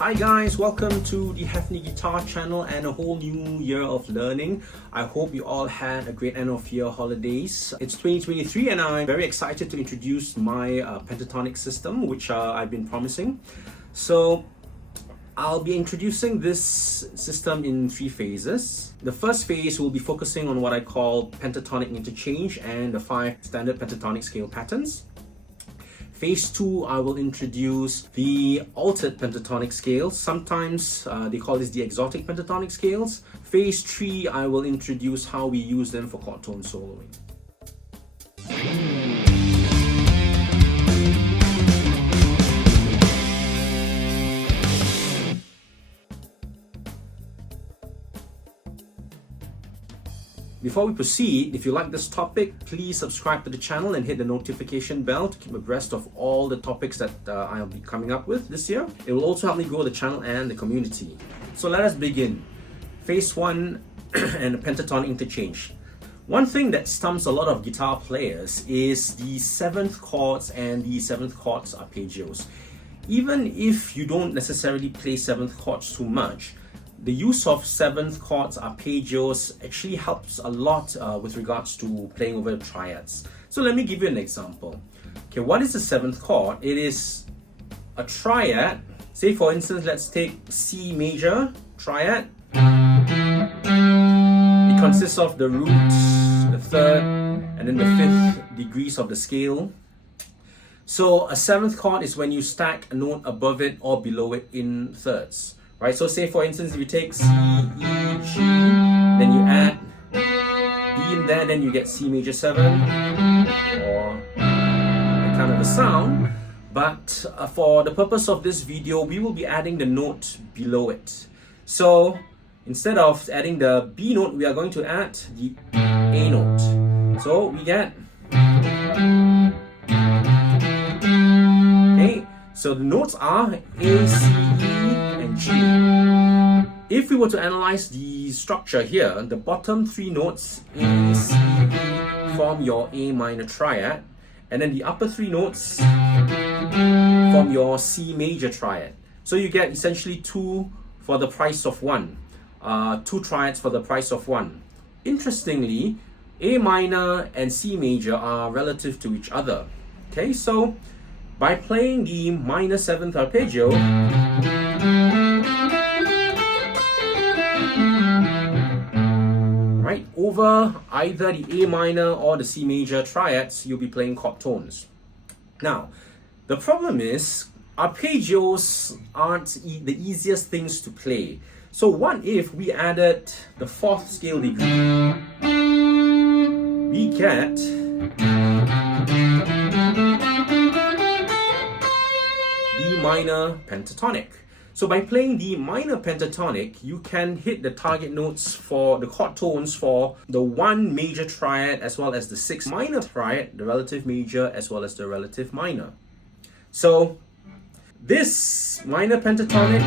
Hi guys, welcome to the Hefni guitar channel and a whole new year of learning. I hope you all had a great end of year holidays. It's 2023 and I'm very excited to introduce my pentatonic system, which I've been promising. So I'll be introducing this system in 3 phases. The first phase will be focusing on what I call Pentatonic Interchange and the 5 standard pentatonic scale patterns. Phase 2, I will introduce the altered pentatonic scales. Sometimes they call this the exotic pentatonic scales. Phase 3, I will introduce how we use them for chord tone soloing. Before we proceed, if you like this topic, please subscribe to the channel and hit the notification bell to keep abreast of all the topics that I'll be coming up with this year. It will also help me grow the channel and the community. So let us begin. Phase 1 and the pentatonic interchange. One thing that stumps a lot of guitar players is the 7th chords and the 7th chords arpeggios. Even if you don't necessarily play 7th chords too much, the use of 7th chords arpeggios actually helps a lot with regards to playing over the triads. So let me give you an example. Okay, what is the 7th chord? It is a triad. Say for instance, let's take C major triad. It consists of the root, the 3rd, and then the 5th degrees of the scale. So a 7th chord is when you stack a note above it or below it in thirds. Right, so say for instance, if you take C, E, G, then you add B in there, then you get C major 7, or kind of a sound. But for the purpose of this video, we will be adding the note below it. So instead of adding the B note, we are going to add the A note. So we get, okay, so the notes are A, C, E, and G. If we were to analyze the structure here, the bottom 3 notes A, C, E form your A minor triad, and then the upper 3 notes form your C major triad. So you get essentially 2 for the price of 1, 2 triads for the price of 1. Interestingly, A minor and C major are relative to each other. Okay, so by playing the minor 7th arpeggio, right, over either the A minor or the C major triads, you'll be playing chord tones. Now, the problem is arpeggios aren't the easiest things to play. So what if we added the 4th scale degree? We get D minor pentatonic. So by playing the minor pentatonic, you can hit the target notes for the chord tones for the 1 major triad as well as the 6 minor triad, the relative major as well as the relative minor. So this minor pentatonic,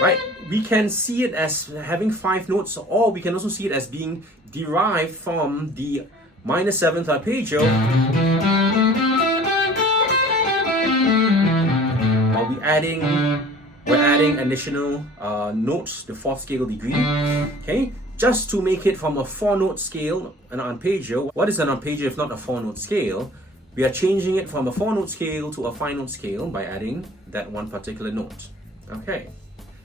right, we can see it as having 5 notes, or we can also see it as being derived from the minor 7th arpeggio. We're adding additional notes, the 4th scale degree, okay, just to make it from a 4-note scale, an arpeggio. What is an arpeggio if not a 4-note scale? We are changing it from a 4-note scale to a 5-note scale by adding that one particular note. Okay.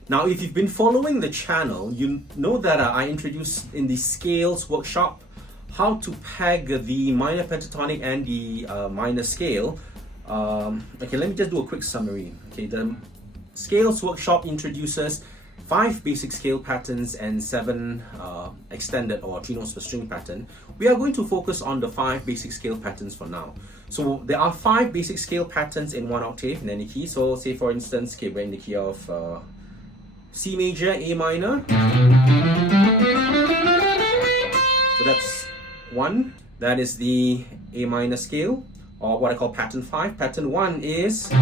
Now, if you've been following the channel, you know that I introduced in the scales workshop how to peg the minor pentatonic and the minor scale. Okay, let me just do a quick summary. Okay, the scales workshop introduces 5 basic scale patterns and 7 extended or 3 notes per string pattern. We are going to focus on the 5 basic scale patterns for now. So there are 5 basic scale patterns in 1 octave in any key. So say for instance, okay, we're in the key of C major, A minor. So that's 1. That is the A minor scale, or what I call pattern 5. Pattern 1 is the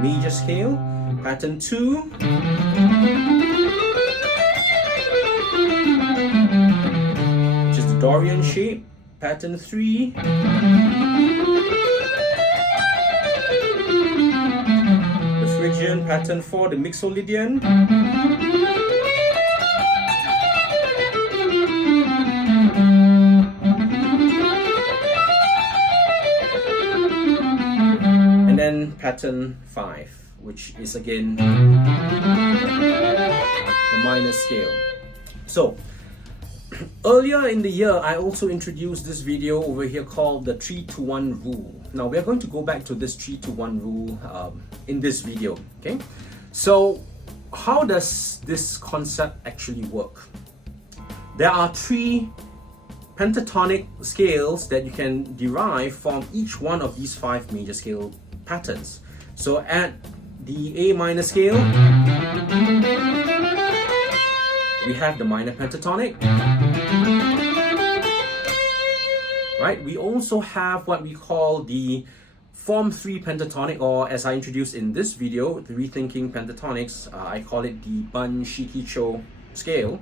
major scale. Pattern 2 which is the Dorian shape. pattern 3, the Phrygian, pattern 4, the Mixolydian, and then pattern 5, which is again the minor scale. So earlier in the year, I also introduced this video over here called the 3-to-1 rule. Now we are going to go back to this 3-to-1 rule in this video. Okay, so how does this concept actually work? There are 3 pentatonic scales that you can derive from each one of these 5 major scale patterns. So at the A minor scale, we have the minor pentatonic, right? We also have what we call the form 3 pentatonic, or as I introduced in this video, the Rethinking Pentatonics, I call it the Banshiki Cho scale.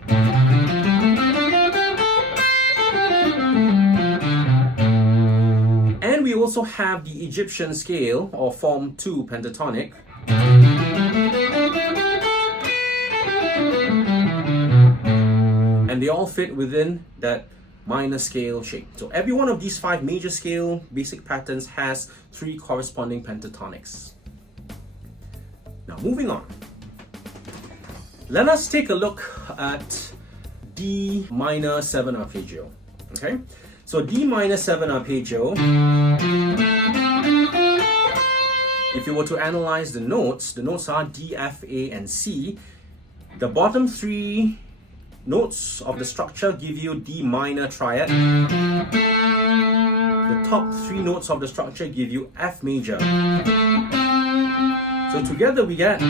And we also have the Egyptian scale, or form 2 pentatonic. And they all fit within that minor scale shape. So every one of these 5 major scale basic patterns has 3 corresponding pentatonics. Now moving on. Let us take a look at D minor 7 arpeggio. Okay? So D minor 7 arpeggio, if you were to analyze the notes are D, F, A, and C. The bottom 3 notes of the structure give you D minor triad. The top 3 notes of the structure give you F major. So together we get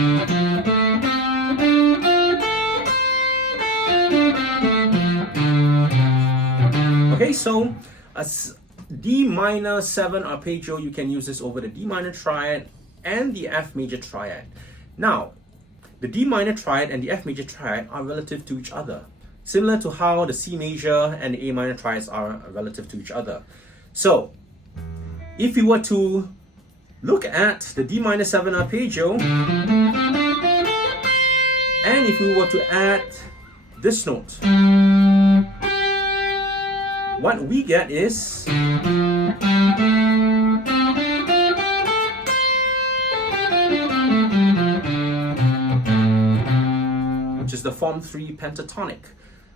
okay, so as D minor 7 arpeggio, you can use this over the D minor triad and the F major triad. Now, the D minor triad and the F major triad are relative to each other, similar to how the C major and the A minor triads are relative to each other. So, if you were to look at the D minor 7 arpeggio, and if we were to add this note, what we get is which is the form 3 pentatonic.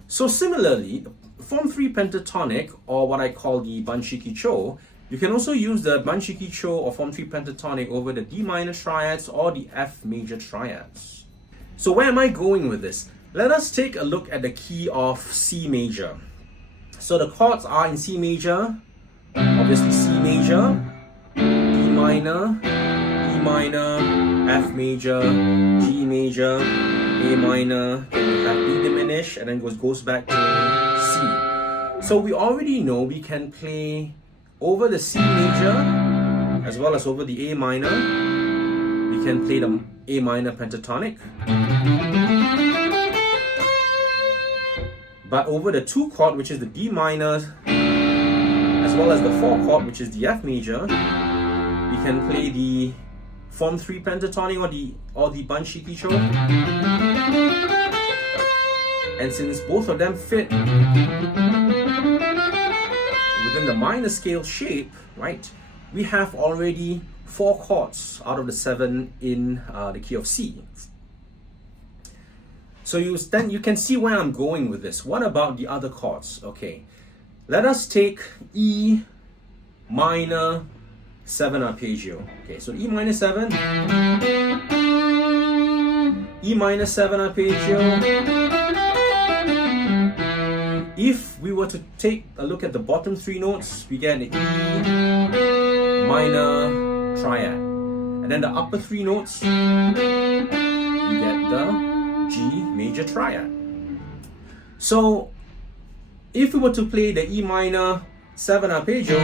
So similarly, form 3 pentatonic, or what I call the Banshiki Cho, you can also use the Banshiki Cho or form 3 pentatonic over the D minor triads or the F major triads. So where am I going with this? Let us take a look at the key of C major. So the chords are in C major, obviously C major, D minor, E minor, F major, G major, A minor, then we have B diminished, and then goes back to C. So we already know we can play over the C major as well as over the A minor. We can play the A minor pentatonic. But over the 2 chord, which is the D minor, as well as the 4 chord, which is the F major, we can play the form 3 pentatonic or the Banshiki Cho. And since both of them fit within the minor scale shape, right, we have already 4 chords out of the 7 in the key of C. So you can see where I'm going with this. What about the other chords? Okay, let us take E minor 7 arpeggio. Okay, so E minor 7, E minor 7 arpeggio. If we were to take a look at the bottom 3 notes, we get the E minor triad, and then the upper 3 notes, we get the G major triad. So if we were to play the E minor 7 arpeggio,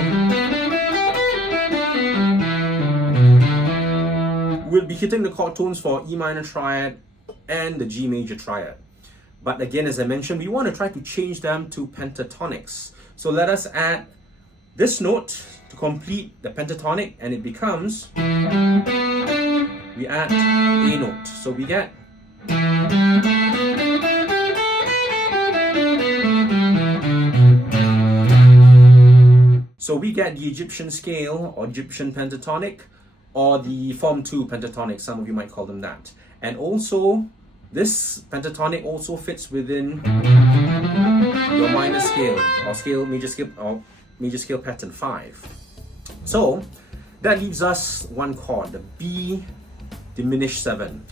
we'll be hitting the chord tones for E minor triad and the G major triad. But again, as I mentioned, we want to try to change them to pentatonics. So let us add this note to complete the pentatonic, and it becomes, we add A note. So we get the Egyptian scale or Egyptian pentatonic, or the form 2 pentatonic, some of you might call them that. And also this pentatonic also fits within your minor scale or major scale pattern 5. So that leaves us one chord, the B diminished 7.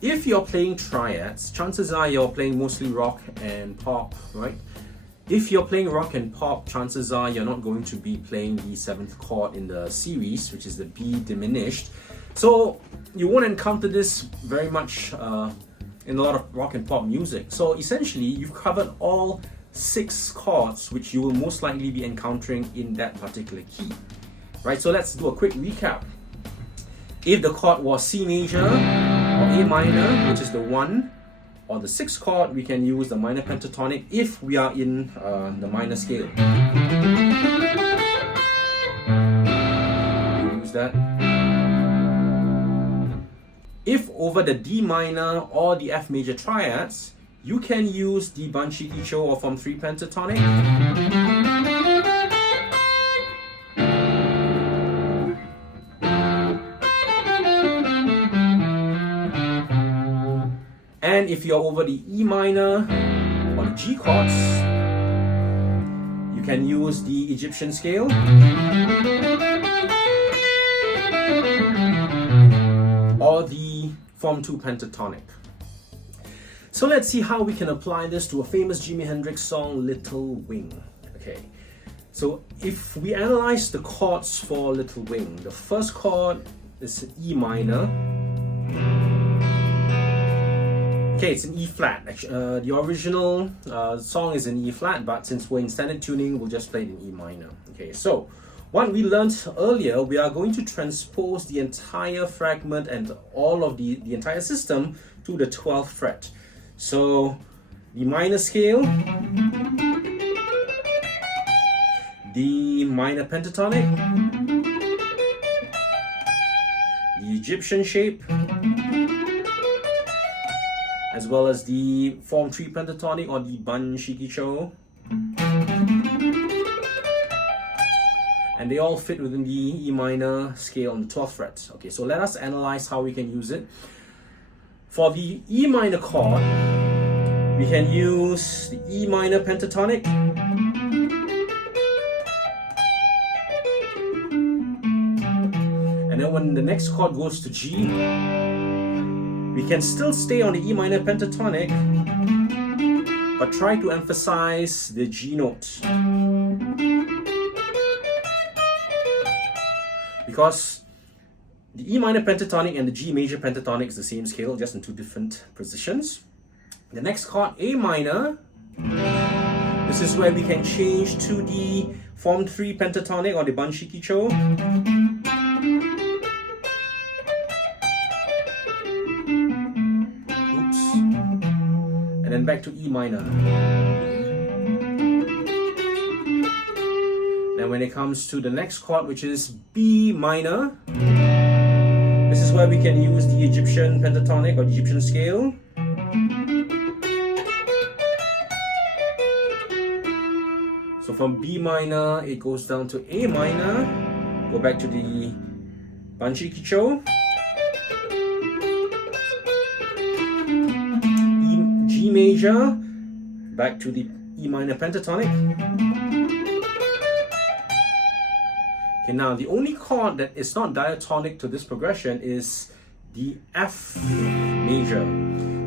If you're playing triads, chances are you're playing mostly rock and pop, right? If you're playing rock and pop, chances are you're not going to be playing the 7th chord in the series, which is the B diminished. So you won't encounter this very much in a lot of rock and pop music. So essentially, you've covered all 6 chords which you will most likely be encountering in that particular key, right? So let's do a quick recap. If the chord was C major or A minor, which is the 1, or the 6th chord, we can use the minor pentatonic if we are in the minor scale. Use that. If over the D minor or the F major triads, you can use the Banshiki Cho or form 3 pentatonic. And if you're over the E minor or the G chords, you can use the Egyptian scale. Or the form 2 pentatonic. So let's see how we can apply this to a famous Jimi Hendrix song, Little Wing. Okay, so if we analyze the chords for Little Wing, the first chord is E minor. Okay, it's an E flat. The original song is in E flat, but since we're in standard tuning, we'll just play it in E minor. Okay, so what we learned earlier, we are going to transpose the entire fragment and all of the entire system to the 12th fret. So the minor scale, the minor pentatonic, the Egyptian shape, as well as the form 3 pentatonic or the Banshiki Cho. And they all fit within the E minor scale on the 12th fret. Okay, so let us analyze how we can use it. For the E minor chord, we can use the E minor pentatonic. And then when the next chord goes to G, we can still stay on the E minor pentatonic, but try to emphasize the G note. Because the E minor pentatonic and the G major pentatonic is the same scale, just in 2 different positions. The next chord, A minor, this is where we can change to the form 3 pentatonic or the Banshiki Cho. Oops. And then back to E minor. And when it comes to the next chord, which is B minor, this is where we can use the Egyptian pentatonic or the Egyptian scale. So from B minor, it goes down to A minor, go back to the Banshiki Cho, G major, back to the E minor pentatonic. Okay, now the only chord that is not diatonic to this progression is the F major.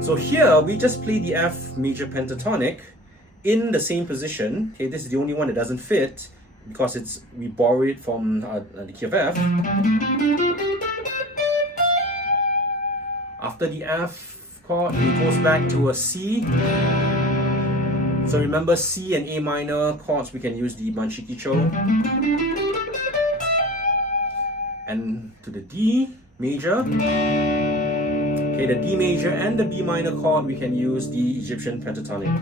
So here we just play the F major pentatonic in the same position. Okay, this is the only one that doesn't fit because we borrow it from the key of F. After the F chord, it goes back to a C. So remember, C and A minor chords, we can use the Banshiki Cho. And to the D major. Okay, the D major and the B minor chord, we can use the Egyptian pentatonic.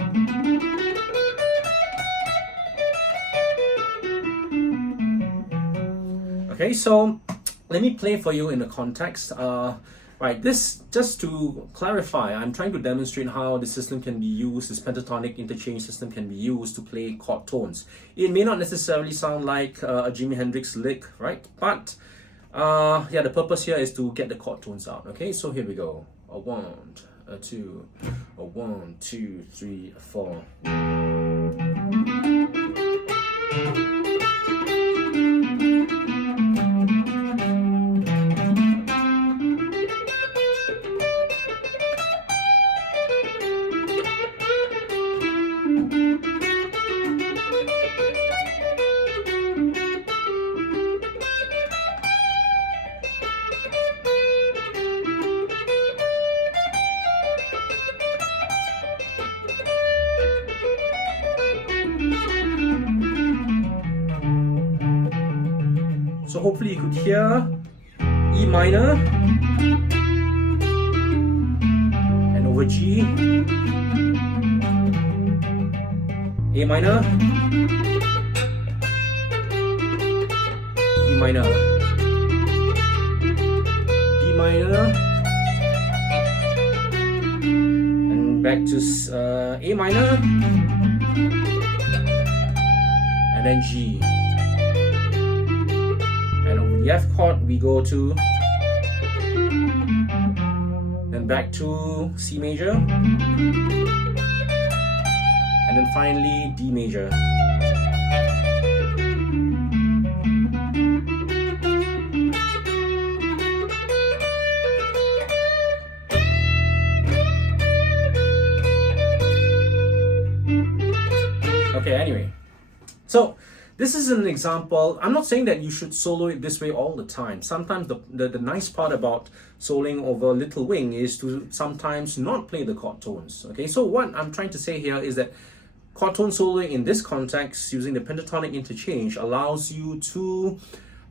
Okay, so let me play for you in the context. Right, this, just to clarify, I'm trying to demonstrate how the system can be used, this pentatonic interchange system can be used to play chord tones. It may not necessarily sound like a Jimi Hendrix lick, right? But yeah, the purpose here is to get the chord tones out. Okay, so here we go. A 1, a 2, a 1, 2, 3, 4. So hopefully you could hear E minor and over G, A minor, E minor, D minor, and back to A minor, and then G. The F chord we go to, then back to C major, and then finally D major. Okay, anyway, so this is an example. I'm not saying that you should solo it this way all the time. Sometimes the nice part about soloing over Little Wing is to sometimes not play the chord tones. Okay, so what I'm trying to say here is that chord tone soloing in this context using the pentatonic interchange allows you to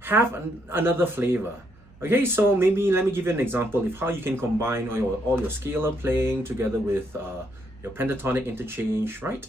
have another flavor. Okay, so maybe let me give you an example of how you can combine all your scalar playing together with your pentatonic interchange, right?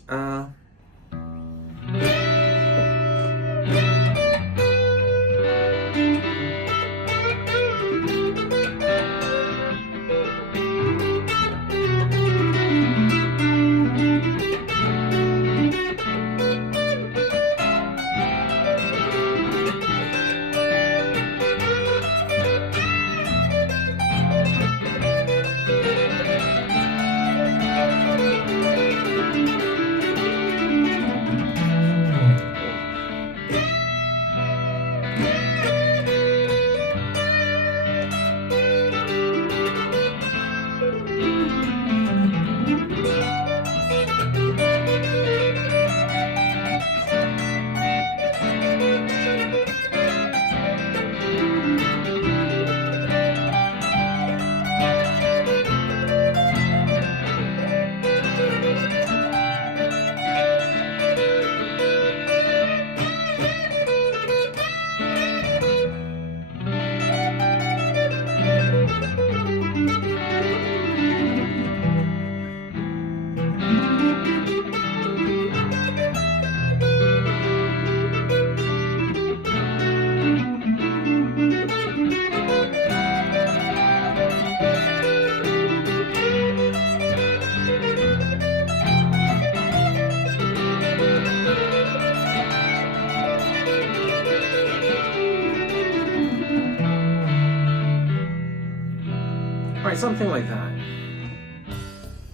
Right, something like that.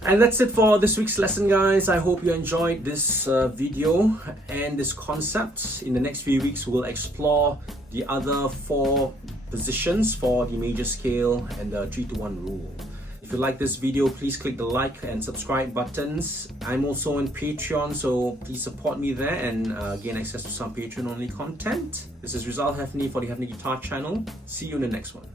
And that's it for this week's lesson, guys. I hope you enjoyed this video and this concept. In the next few weeks, we'll explore the other 4 positions for the major scale and the 3-to-1 rule. If you like this video, please click the like and subscribe buttons. I'm also on Patreon, so please support me there and gain access to some Patreon-only content. This is Rizal Hefni for the Hefni Guitar channel. See you in the next one.